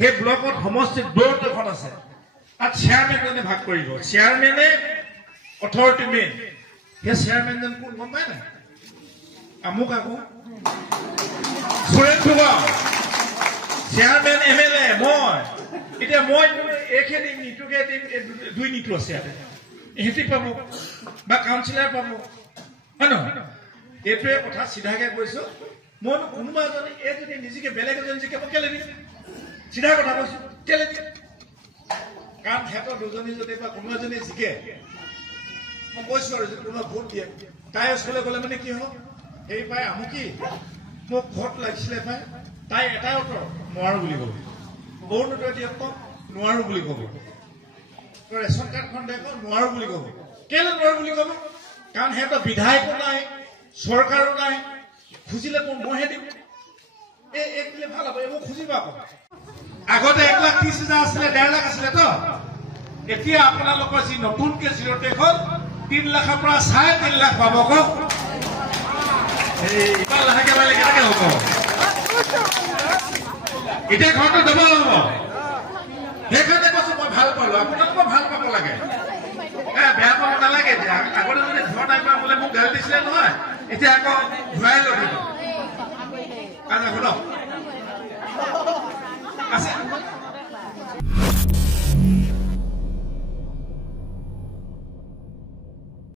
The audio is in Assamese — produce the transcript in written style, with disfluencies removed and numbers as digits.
সেই ব্লকত সমষ্টিত ব্লক এখন আছে তাত চেয়াৰমেনজনে ভাগ কৰিব চেয়াৰমেনে অথৰিটি মেইন সেই চেয়াৰমেনজন কোন গম পায় নাই আমুক আকৌ সুৰেশ ফুকন চেয়াৰমেন এমএলএ মই এতিয়া মই এইখিনি নিটুকে দুই নিটু আছে ইয়াতে ইহঁতি পাব বা কাউন্সিলাৰ পাব হয় নহয় এইটোৱে কথা চিধাকে কৈছো মই কোনোবা এজনে এই যদি নিজকে বেলেগ এজন জিকাব কেলে দিম চিধা কথা কৈছো কেলে দিম কাৰণ সিহঁতৰ দুজনী যদি বা কোনো এজনী জিকে মই কৈছো আৰু যদি কোনোবা ভোট দিয়ে তাই স্কুলে গ'লে মানে কি হ'ব সেই পাই আমুকি মোক ভোট লাগিছিলে পাই তাই এটাই উত্তৰ নোৱাৰো বুলি ক'ব অৰুণোদয় দিয়ক কওক নোৱাৰো বুলি ক'ব ৰেচন কাৰ্ডখন দেখক নোৱাৰো বুলি ক'ব কেলে নোৱাৰো বুলি ক'ব কাৰণ সিহঁতৰ বিধায়কো নাই চৰকাৰো নাই খুজিলে মইহে দিম এই দিলে ভাল হ'ব এইবোৰ খুজিব আকৌ আগতে 1,30,000 আছিলে 1.5 লাখ আছিলে তো এতিয়া আপোনালোকৰ যি নতুনকে জিৰ' টেক্সত 3 লাখৰ পৰা 3.5 লাখ পাব কওক ইমান লাহেকে পালে কেনেকে হ'ব এতিয়া ঘৰটো ডবল হ'ব সেইকাৰণে কৈছো মই ভাল পালো আপোনালোকৰ ভাল পাব লাগে বেয়া পাব নালাগে এতিয়া আগতে যদি ঘৰ নাই পোৱা বোলে মোক গালি দিছিলে নহয় এতিয়া আকৌ ঘূৰাই ল'ব